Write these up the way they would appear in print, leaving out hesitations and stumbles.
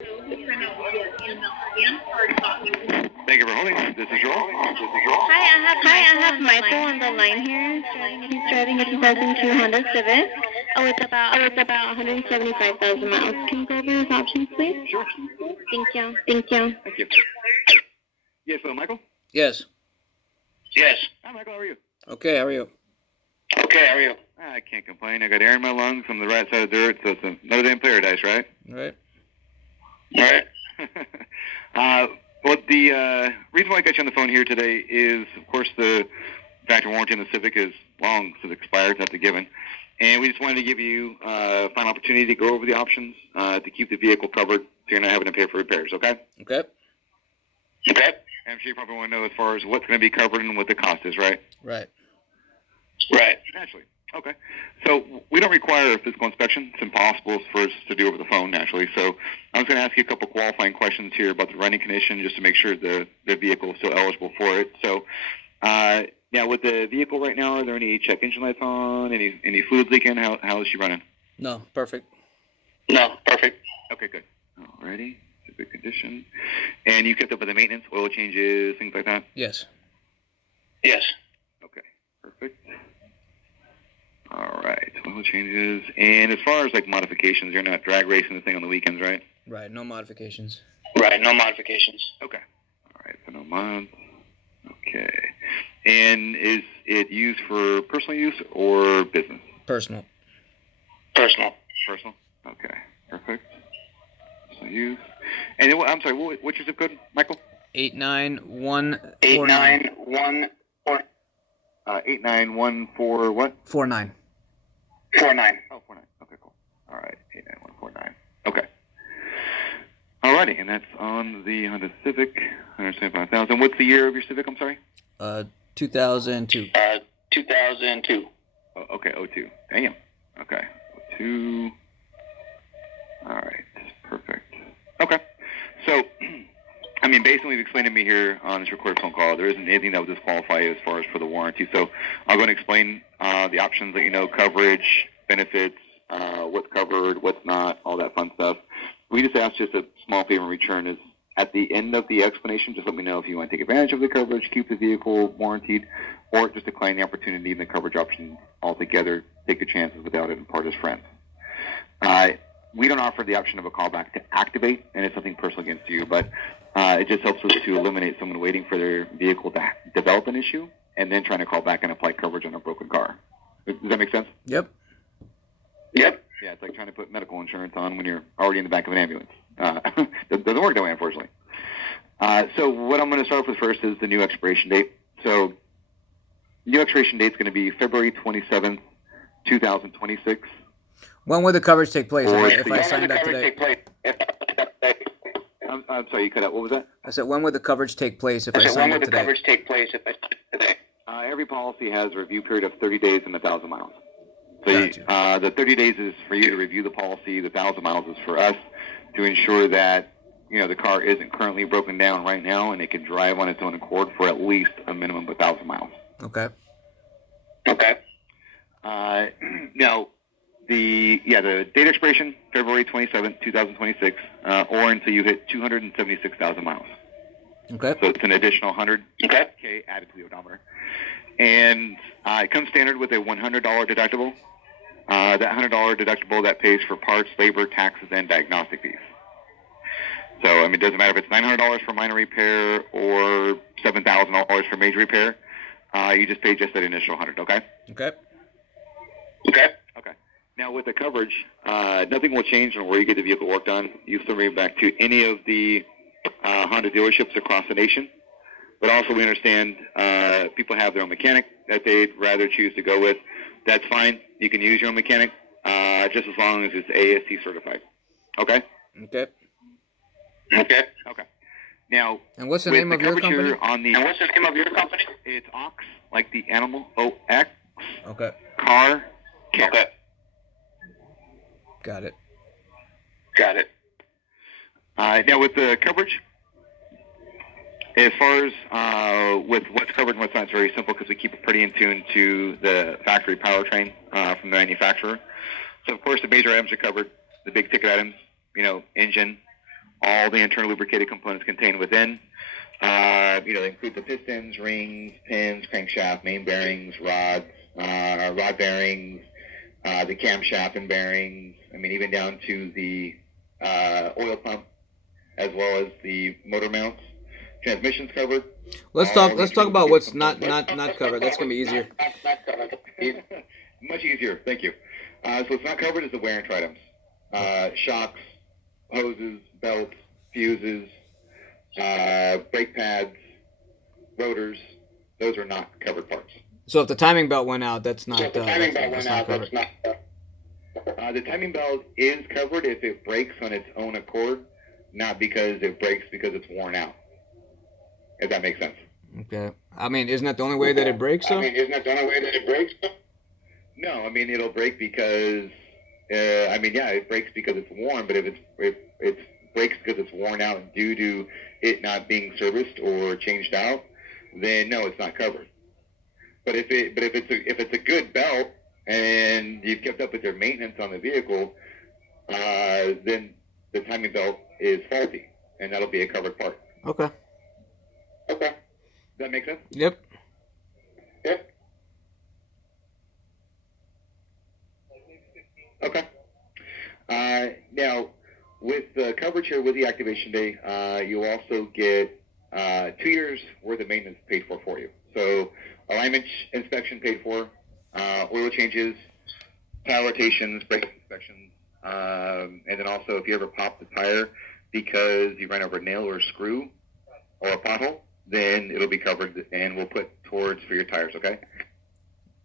Thank you for holding. This is Joel. Hi, I have Michael on the line here. He's driving a 2002 Honda Civic. It's about 175,000 miles. Can you go over his options, please? Sure. Thank you. Thank you. Yes, Michael? Yes. Hi, Michael. How are you? Okay, how are you? I can't complain. I got air in my lungs. I'm the right side of dirt, so it's another day in paradise, right? Right. Well, the reason why I got you on the phone here today is, of course, the factory warranty on the Civic is long since expired. That's a given. And we just wanted to give you a final opportunity to go over the options to keep the vehicle covered so you're not having to pay for repairs, okay? Okay. I'm sure you probably want to know as far as what's going to be covered and what the cost is, right? Right. Naturally. Okay. So we don't require a physical inspection. It's impossible for us to do over the phone, naturally. So I was going to ask you a couple qualifying questions here about the running condition just to make sure the vehicle is still eligible for it. So now with the vehicle right now, are there any check engine lights on, any fluids leaking? How is she running? No, perfect. Okay, good. Alrighty. It's a good condition. And you kept up with the maintenance, oil changes, things like that? Yes. Okay, perfect. All right, oil changes. And as far as like modifications, you're not drag racing the thing on the weekends, right? Right, no modifications. Okay. All right, so no mods. Okay. And is it used for personal use or business? Personal. Personal? Okay, perfect. Personal use. And I'm sorry, what's your zip code, Michael? 89149. 8914 what? 49. 49. Oh, 49. Okay, cool. All right, 89149. Okay. Alrighty, and that's on the Honda Civic, 175,000. What's the year of your Civic? I'm sorry. 2002. 2002. Oh, okay, 02. Damn. Okay, 02. All right, perfect. Okay, so. I mean, based on what you've explained to me here on this recorded phone call, there isn't anything that would disqualify you as far as for the warranty. So I'll go and explain the options that you know, coverage, benefits, what's covered, what's not, all that fun stuff. We just ask just a small favor in return is at the end of the explanation, just let me know if you want to take advantage of the coverage, keep the vehicle warranted, or just decline the opportunity and the coverage option altogether. Take your chances without it and part as friends. We don't offer the option of a callback to activate, and it's something personal against you, but it just helps us to eliminate someone waiting for their vehicle to develop an issue and then trying to call back and apply coverage on a broken car. Does that make sense? Yep. Yeah, it's like trying to put medical insurance on when you're already in the back of an ambulance. It doesn't work that way, unfortunately. So what I'm going to start with first is the new expiration date. So new expiration date is going to be February 27th, 2026. When would the coverage take place if I signed up today? I'm sorry, you cut out. What was that? I said, when would the coverage take place if I signed up today? Every policy has a review period of 30 days and 1,000 miles. So Gotcha. the 30 days is for you to review the policy. The 1,000 miles is for us to ensure that the car isn't currently broken down right now and it can drive on its own accord for at least a minimum of 1,000 miles. Okay. Now, the date expiration, February 27th, 2026, or until you hit 276,000 miles. Okay. So it's an additional 100K added to the odometer. And it comes standard with a $100 deductible. That $100 deductible that pays for parts, labor, taxes, and diagnostic fees. So, I mean, it doesn't matter if it's $900 for minor repair or $7,000 for major repair. You just pay just that initial 100, okay? Okay. Now, with the coverage, nothing will change on where you get the vehicle work done. You still bring it back to any of the Honda dealerships across the nation. But also, we understand people have their own mechanic that they'd rather choose to go with. That's fine. You can use your own mechanic, just as long as it's ASC certified. Okay? Okay. Now, and what's the name of your company? It's Ox, like the animal, O-X. Okay. Car Care. Got it. Now, with the coverage, as far as with what's covered and what's not, it's very simple because we keep it pretty in tune to the factory powertrain from the manufacturer. So, of course, the major items are covered, the big ticket items, engine, all the internal lubricated components contained within. They include the pistons, rings, pins, crankshaft, main bearings, rods, rod bearings, the camshaft and bearings. Even down to the oil pump, as well as the motor mounts. Transmission's covered. Let's talk about what's not covered. That's gonna be easier. Much easier. Thank you. So what's not covered is the wear and tear items. Shocks, hoses, belts, fuses, brake pads, rotors. Those are not covered parts. So if the timing belt went out, that's not covered. The timing belt is covered if it breaks on its own accord, not because it breaks because it's worn out. If that makes sense. Okay. Isn't that the only way that it breaks, though? No, it'll break because, it breaks because it's worn, but if it breaks because it's worn out due to it not being serviced or changed out, then no, it's not covered. But if it's a good belt and you've kept up with your maintenance on the vehicle, then the timing belt is faulty, and that'll be a covered part. Okay. Does that make sense? Yep. Okay. Now, with the coverage here with the activation day, you'll also get 2 years worth of maintenance paid for you. So, alignment inspection paid for, oil changes, tire rotations, brake inspections, and then also if you ever pop the tire because you ran over a nail or a screw or a pothole, then it'll be covered and we'll put towards for your tires, okay?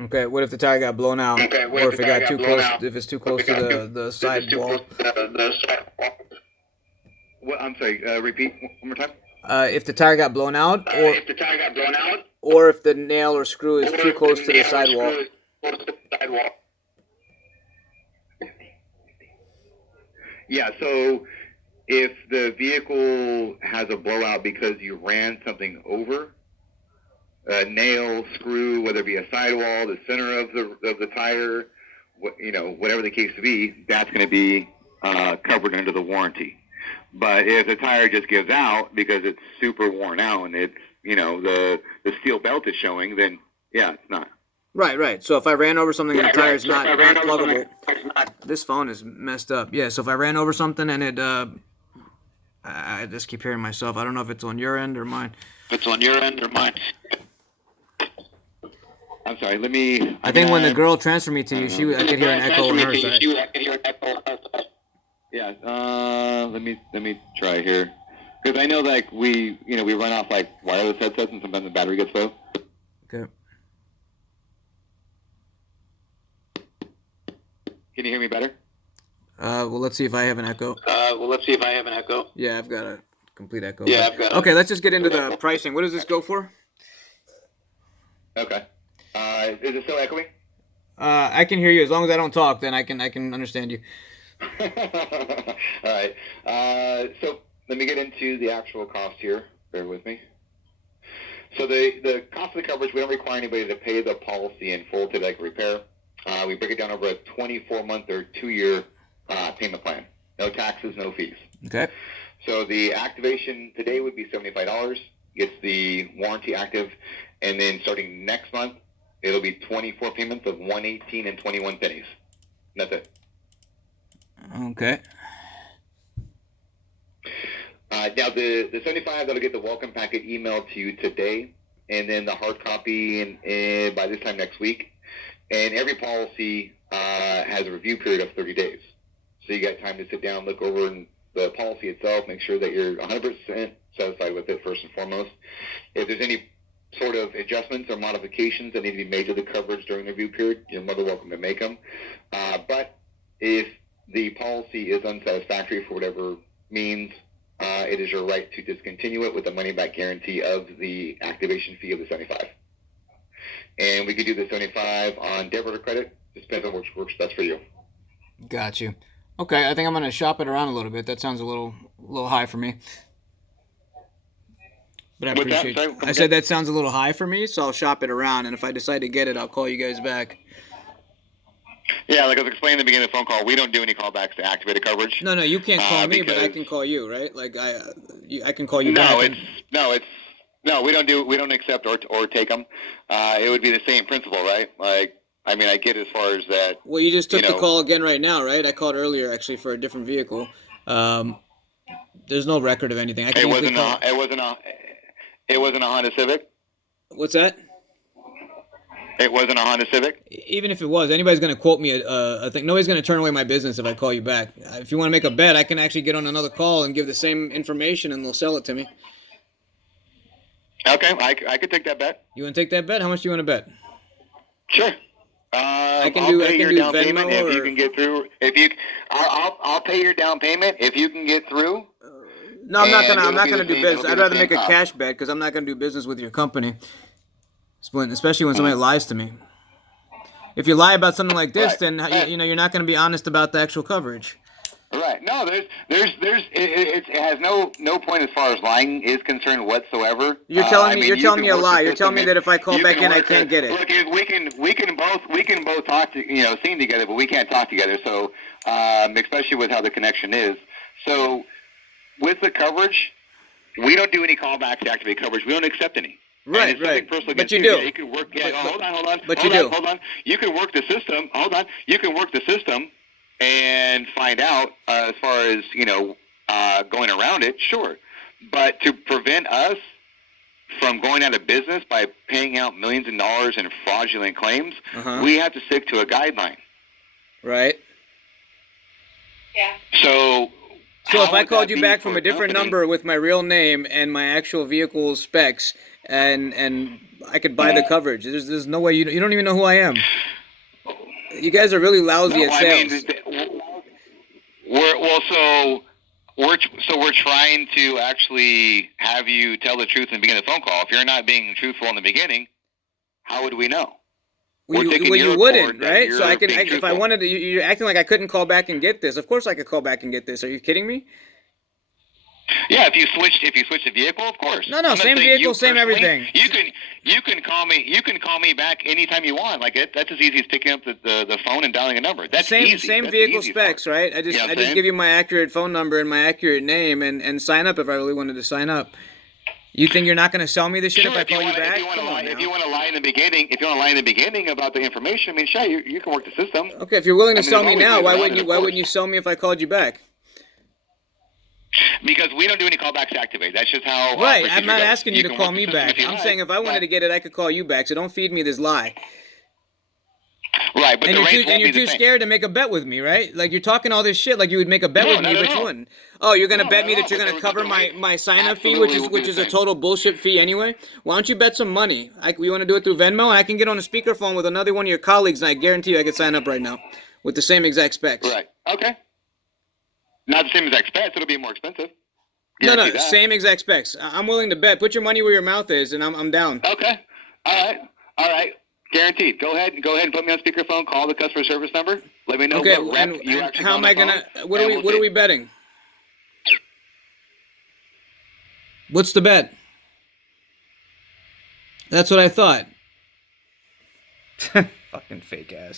Okay, what if the tire got blown out? Or if it got too close, if it's too close to the side wall? What, I'm sorry, repeat one more time? If the tire got blown out, or if the nail or screw is too close to the sidewall. Yeah, so if the vehicle has a blowout because you ran something over, a nail, screw, whether it be a sidewall, the center of the tire, whatever the case to be, that's going to be covered under the warranty. But if the tire just gives out because it's super worn out and it's, the steel belt is showing, then yeah, it's not. Right. So if I ran over something and the tire's not pluggable, this phone is messed up. Yeah, so if I ran over something and it, I just keep hearing myself. I don't know if it's on your end or mine. I'm sorry, I think when the girl transferred me to you, I could hear an echo on her side. Yeah, let me try here. Because I know we run off wireless headsets and sometimes the battery gets low. Okay. Can you hear me better? Well, let's see if I have an echo. Yeah, I've got a complete echo. Okay, let's just get into the pricing. What does this go for? Okay. Is it still echoing? I can hear you. As long as I don't talk, then I can understand you. All right. So let me get into the actual cost here. Bear with me. So the cost of the coverage, we don't require anybody to pay the policy in full to repair. We break it down over a 24-month or 2-year payment plan. No taxes, no fees. Okay. So the activation today would be $75. Gets the warranty active, and then starting next month, it'll be 24 payments of $118 and 21 pennies. That's it. Okay. Now the $75, that'll get the welcome packet emailed to you today, and then the hard copy by this time next week. And every policy has a review period of 30 days. So you got time to sit down, look over the policy itself, make sure that you're 100% satisfied with it first and foremost. If there's any sort of adjustments or modifications that need to be made to the coverage during the review period, you're more than welcome to make them. But if the policy is unsatisfactory for whatever means, it is your right to discontinue it with a money-back guarantee of the activation fee of the $75. And we could do the $75 on debit or credit. Just depends on which works best for you. Got you. Okay, I think I'm going to shop it around a little bit. That sounds a little high for me. But I appreciate it. I said that sounds a little high for me, so I'll shop it around. And if I decide to get it, I'll call you guys back. Yeah, like I was explaining at the beginning of the phone call, we don't do any callbacks to activated coverage. No, you can't call me, but I can call you, right? Like I can call you back. No, we don't accept or take them. It would be the same principle, right? Like, I mean, I get as far as that. Well, you just took the call again right now, right? I called earlier actually for a different vehicle. There's no record of anything. It wasn't a Honda Civic. What's that? It wasn't a Honda Civic? Even if it was, anybody's going to quote me a thing. Nobody's going to turn away my business if I call you back. If you want to make a bet, I can actually get on another call and give the same information and they'll sell it to me. Okay, I could take that bet. You want to take that bet? How much do you want to bet? Sure. I can do down Venmo payment if you can get through. I'll pay your down payment if you can get through. No, I'm not gonna do business. I'd rather make a cash bet because I'm not gonna do business with your company. Especially when somebody lies to me. If you lie about something like this, then you're not gonna be honest about the actual coverage. Right. No, it has no point as far as lying is concerned whatsoever. You're telling me a lie. You're telling me that if I call back in, I can't get it. Look, we can both talk sing together, but we can't talk together. So, especially with how the connection is. So, with the coverage, we don't do any callbacks to activate coverage. We don't accept any. Right. But you do. Yeah, you can work. Yeah, hold on. But you do. Hold on. You can work the system. Hold on. You can work the system and find out as far as going around it. Sure, but to prevent us from going out of business by paying out millions of dollars in fraudulent claims, we have to stick to a guideline. Right. Yeah. So if I called you back from a different number with my real name and my actual vehicle specs, and I could buy the coverage, there's no way you don't even know who I am. You guys are really lousy at sales. We're trying to actually have you tell the truth in the beginning of the phone call. If you're not being truthful in the beginning, how would we know? Well, you wouldn't, right? So if I wanted to, you're acting like I couldn't call back and get this. Of course I could call back and get this. Are you kidding me? Yeah, if you switch the vehicle, of course. No, same vehicle, same everything. You can call me back anytime you want. Like that's as easy as picking up the phone and dialing a number. That's easy. Same vehicle specs, right? I just give you my accurate phone number and my accurate name and sign up if I really wanted to sign up. You think you're not going to sell me this shit if I call you back? If you want to lie in the beginning, about the information, I mean, sure, you can work the system. Okay, if you're willing to sell me now, why wouldn't you sell me if I called you back? Because we don't do any callbacks to activate. That's just how. Right. I'm not asking you to call me back. I'm saying if I wanted to get it, I could call you back. So don't feed me this lie. Right, but you're too scared to make a bet with me, right? Like you're talking all this shit like you would make a bet with me, but you wouldn't. Oh, you're gonna bet me that you're gonna cover my sign-up fee, which is a total bullshit fee anyway. Why don't you bet some money? We want to do it through Venmo, and I can get on a speakerphone with another one of your colleagues, and I guarantee you I could sign up right now with the same exact specs. Right. Okay. Not the same exact specs. It'll be more expensive. No, same exact specs. I'm willing to bet. Put your money where your mouth is, and I'm down. Okay. All right. Guaranteed. Go ahead and put me on speakerphone. Call the customer service number. Let me know. Okay. And how am I gonna? What are we betting? What's the bet? That's what I thought. Fucking fake ass.